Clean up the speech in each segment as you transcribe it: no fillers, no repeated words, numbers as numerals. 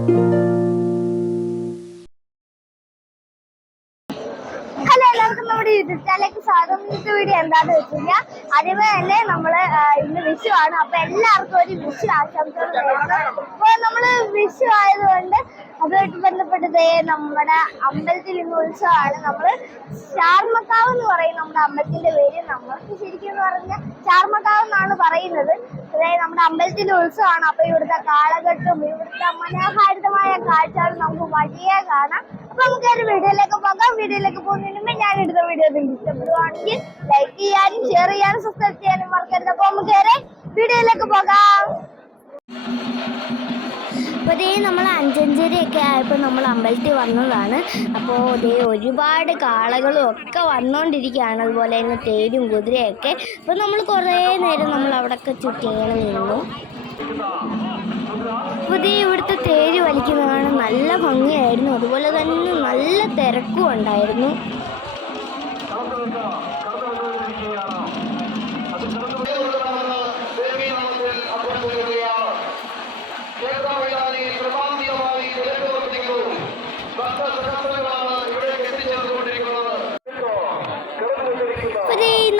Hello, എല്ലാവർക്കും നമ്മുടെ YouTube ചാനലിലേക്ക് സ്വാഗതം. ഇന്നത്തെ വീഡിയോ എന്താണെന്ന് വെച്ച് കഴിഞ്ഞാൽ ആദ്യമേ തന്നെ നമ്മള് ഇന്ന് വിഷു ആണ്. അപ്പൊ എല്ലാവർക്കും ഒരു വിഷു ആശംസകൾ നേരുന്നു. അപ്പൊ നമ്മള് വിഷു ആയതുകൊണ്ട് അതുമായിട്ട് ബന്ധപ്പെട്ടത് നമ്മുടെ അമ്പലത്തിൽ ഇന്ന് ഉത്സവമാണ്. നമ്മള് ചാർമക്കാവ് എന്ന് പറയും നമ്മുടെ അമ്പലത്തിന്റെ പേര്. നമ്മൾക്ക് ശരിക്കും പറഞ്ഞാൽ ചാർമക്കാവ് എന്നാണ് പറയുന്നത്. അതായത് നമ്മുടെ അമ്പലത്തിന്റെ ഉത്സവമാണ്. അപ്പൊ ഇവിടുത്തെ കാളകെട്ടും ഇവിടുത്തെ മനോഹാരിതമായ കാഴ്ചകൾ നമുക്ക് വഴിയെ കാണാം. അപ്പൊ നമുക്ക് ഒരു വീഡിയോയിലേക്ക് പോകാം. വീഡിയോയിലേക്ക് പോകുന്നതിന് മുമ്പ് ഞാൻ എടുത്ത വീഡിയോ നിങ്ങൾക്ക് ഇഷ്ടപ്പെടുവാണെങ്കിൽ ലൈക്ക് ചെയ്യാനും ഷെയർ ചെയ്യാനും സബ്സ്ക്രൈബ് ചെയ്യാനും മറക്കരുത്. അപ്പൊ നമുക്ക് വീഡിയോയിലേക്ക് പോകാം. അപ്പോൾ ഇതേ നമ്മൾ അഞ്ചഞ്ചരയൊക്കെ ആയപ്പോൾ നമ്മൾ അമ്പലത്തിൽ വന്നതാണ്. അപ്പോൾ ഇതേ ഒരുപാട് കാളകളും ഒക്കെ വന്നുകൊണ്ടിരിക്കുകയാണ്. അതുപോലെ തന്നെ തേരും കുതിരയൊക്കെ. അപ്പോൾ നമ്മൾ കുറേ നേരം നമ്മൾ അവിടെയൊക്കെ ചുറ്റി ഇങ്ങനെ നിന്നു. അപ്പോൾ ഇതേ ഇവിടുത്തെ തേര് വലിക്കുന്നത് കാണാൻ നല്ല ഭംഗിയായിരുന്നു. അതുപോലെ തന്നെ നല്ല തിരക്കും ഉണ്ടായിരുന്നു.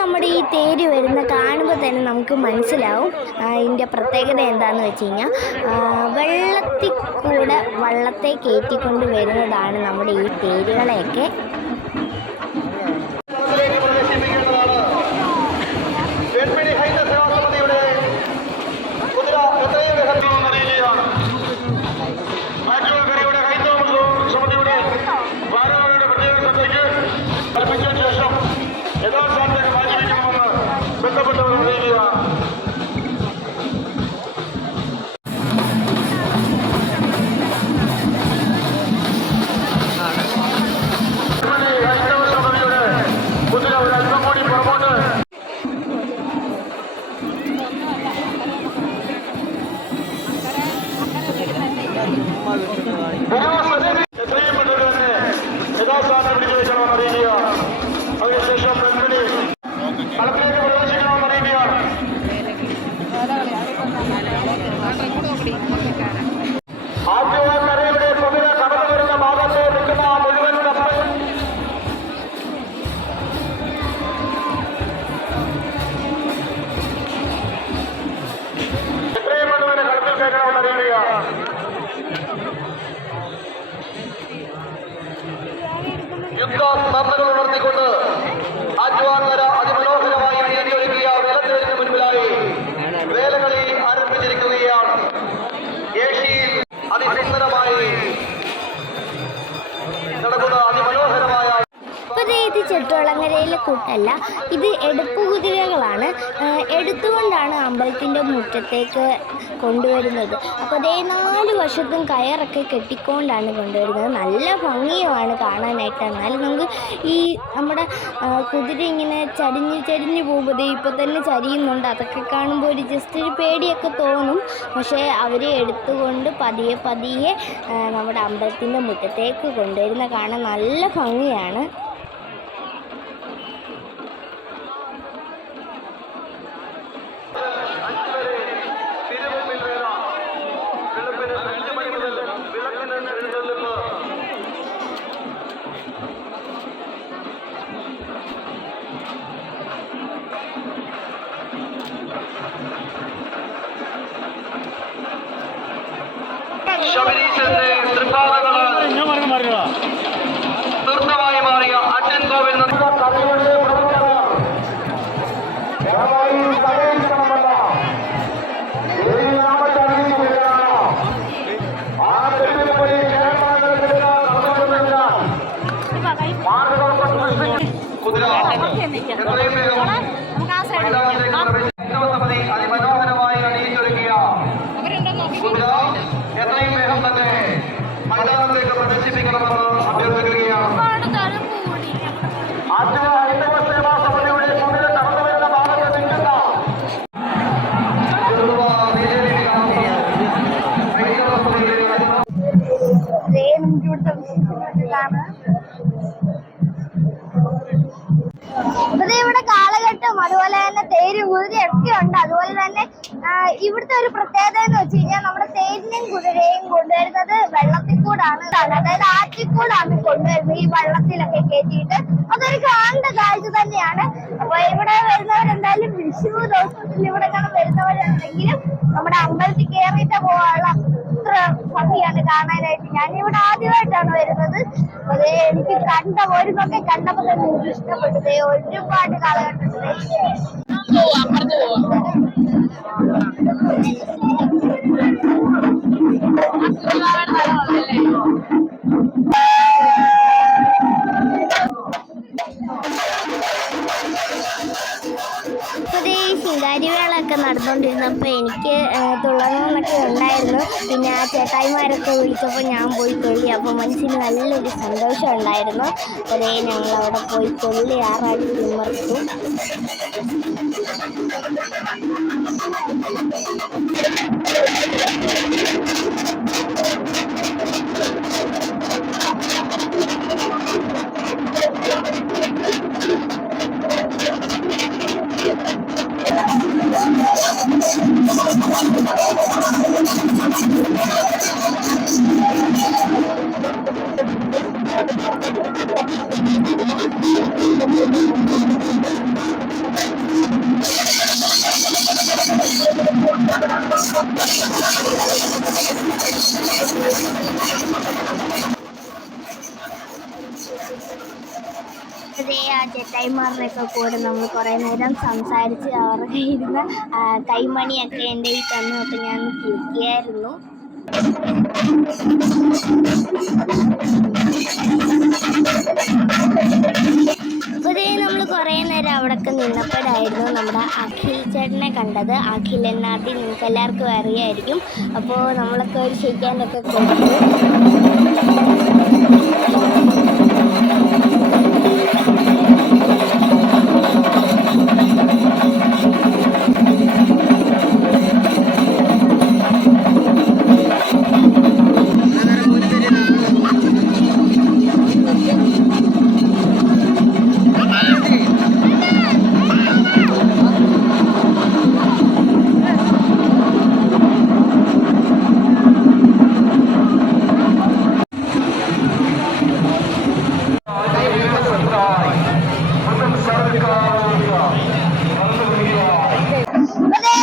നമ്മുടെ ഈ തേര് വരുന്ന കാണുമ്പോൾ തന്നെ നമുക്ക് മനസ്സിലാവും ഇതിൻ്റെ പ്രത്യേകത എന്താണെന്ന് വെച്ച് കഴിഞ്ഞാൽ വെള്ളത്തിൽ കൂടെ വള്ളത്തെ കയറ്റിക്കൊണ്ട് വരുന്നതാണ് നമ്മുടെ ഈ തേരുകളെയൊക്കെ. യുദ്ധസ്മരണകൾ ഉണർത്തിക്കൊണ്ട് ആറ്റുവാൻ വര അതിമനോഹരമായി അണിയൊരുക്കിയ വേലത്തേരിന് മുൻപിലായി വേലകളി ആരംഭിച്ചിരിക്കുകയാണ്. ഏഷ്യയിൽ അതിസുന്ദരമായി നടക്കുന്ന അതിമനോഹരമായ ഇത് ചെട്ടുവളങ്ങരയിലെ കൂട്ടല്ല, ഇത് എടുപ്പ് കുതിരകളാണ്. എടുത്തുകൊണ്ടാണ് അമ്പലത്തിൻ്റെ മുറ്റത്തേക്ക് കൊണ്ടുവരുന്നത്. അപ്പോൾ അതേ 4 വശത്തും കയറൊക്കെ കെട്ടിക്കൊണ്ടാണ് കൊണ്ടുവരുന്നത്. നല്ല ഭംഗിയുമാണ് കാണാനായിട്ട്. എന്നാലും നമുക്ക് ഈ നമ്മുടെ കുതിര ഇങ്ങനെ ചരിഞ്ഞ് പോകുമ്പോൾ ഇപ്പോൾ തന്നെ ചരിയുന്നുണ്ട്. അതൊക്കെ കാണുമ്പോൾ ജസ്റ്റ് ഒരു പേടിയൊക്കെ തോന്നും. പക്ഷേ അവരെ എടുത്തുകൊണ്ട് പതിയെ നമ്മുടെ അമ്പലത്തിൻ്റെ മുറ്റത്തേക്ക് കൊണ്ടുവരുന്ന കാണാൻ നല്ല ഭംഗിയാണ്. ശബരീശന്റെ തൃപ്പാദങ്ങളാൽ തീർത്ഥമായി മാറിയ അച്ഛൻ കോവിൽ കുതിര അതിമനോഹരമായി അണിയിച്ചൊരുക്കിയ കുതിര എത്രയും വേഗം തന്നെ മൈതാനത്തേക്ക് പ്രദർശിപ്പിക്കണമെന്ന് അഭ്യർത്ഥിക്കുകയാണ്. ഹൈന്ദവ സേവാ സമിതിയുടെ കുതിര കടന്നു വരുന്ന ഭാഗത്ത് നിൽക്കുന്ന ഇവിടെ കാളകെട്ടും അതുപോലെ തന്നെ തേരും കുതിരയൊക്കെ ഉണ്ട്. അതുപോലെ തന്നെ ഇവിടുത്തെ ഒരു പ്രത്യേകത എന്ന് വെച്ച് കഴിഞ്ഞാൽ നമ്മുടെ തേരിനെയും കുതിരയെയും കൊണ്ടുവരുന്നത് കൂടാണ്, അതായത് ആറ്റിക്കൂടാണ് കൊണ്ടുവരുന്നത് ഈ വള്ളത്തിലൊക്കെ കയറ്റിയിട്ട്. അതൊരു കാണേണ്ട കാഴ്ച തന്നെയാണ്. അപ്പൊ ഇവിടെ വരുന്നവരെന്തായാലും വിഷു ദിവസത്തിൽ ഇവിടെ വരുന്നവരുണ്ടെങ്കിലും നമ്മുടെ അമ്പലത്തിൽ കയറിയിട്ട് പോകാനുള്ള അത്ര ഭംഗിയാണ് കാണാനായിട്ട്. ഞാനിവിടെ ആദ്യമായിട്ടാണ് വരുന്നത്. അതേ എനിക്ക് ഓരോന്നൊക്കെ കണ്ടപ്പോൾ തന്നെ എനിക്ക് ഇഷ്ടപ്പെട്ടത്. ഒരുപാട് കാലഘട്ടത്തിൽ ശിങ്കാരിവേളൊക്കെ നടന്നുകൊണ്ടിരുന്നപ്പോൾ എനിക്ക് തുള്ളണമെന്നൊക്കെ ഉണ്ടായിരുന്നു. പിന്നെ ആ ചേട്ടായിമാരൊക്കെ വിളിച്ചപ്പോൾ ഞാൻ പോയി തുള്ളി. അപ്പോൾ മനസ്സിന് നല്ലൊരു സന്തോഷം ഉണ്ടായിരുന്നു. അതേ ഞങ്ങൾ അവിടെ പോയി തുള്ളി ആറാടി തിമർത്തു. അതേ ആ ചേട്ടായിമാരുടെയൊക്കെ കൂടെ നമ്മൾ കുറേ നേരം സംസാരിച്ച് അവരുടെ ഇരുന്ന കൈമണിയൊക്കെ എൻ്റെ ഈ തന്നു. അപ്പം ഞാൻ കേൾക്കുകയായിരുന്നു. അതേ നമ്മൾ കുറേ നേരം അവിടെയൊക്കെ നിന്നപ്പോഴായിരുന്നു നമ്മുടെ അഖിൽ ചേട്ടനെ കണ്ടത്. അഖിൽ എന്നാട്ടി നിങ്ങൾക്ക് എല്ലാവർക്കും അറിയായിരിക്കും. അപ്പോൾ നമ്മളൊക്കെ ഒരു ക്ഷയിക്കാനൊക്കെ കൊടുത്തു.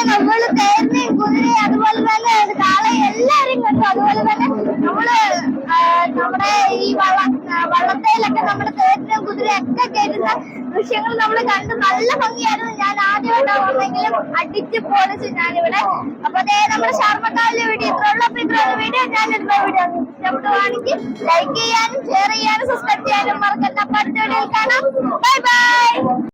നമ്മള് തേരിനെയും കുതിരയും അതുപോലെ തന്നെ കാളയും എല്ലാരും കണ്ടു. അതുപോലെ തന്നെ നമ്മുടെ ഈ വള്ളത്തേലൊക്കെ നമ്മുടെ തേരിനെയും കുതിരയും ഒക്കെ കയറ്റുന്ന ദൃശ്യങ്ങൾ നമ്മൾ കണ്ട് നല്ല ഭംഗിയായിരുന്നു. ഞാൻ ആദ്യമായിട്ടാണ് വന്നെങ്കിലും അടിച്ച് പൊളിച്ചു ഞാനിവിടെ. അപ്പൊ അതേ നമ്മുടെ ഷാർമക്കാവിലെ വീഡിയോ ഇത്രയുള്ള വീഡിയോ ഞാൻ ഇടുന്ന വീഡിയോ ഇഷ്ടപ്പെടുവാണെങ്കിൽ ലൈക്ക് ചെയ്യാനും ഷെയർ ചെയ്യാനും സബ്സ്ക്രൈബ് ചെയ്യാനും മറക്കണ്ട. അടുത്ത വീഡിയോയിൽ കാണാം. Bye bye.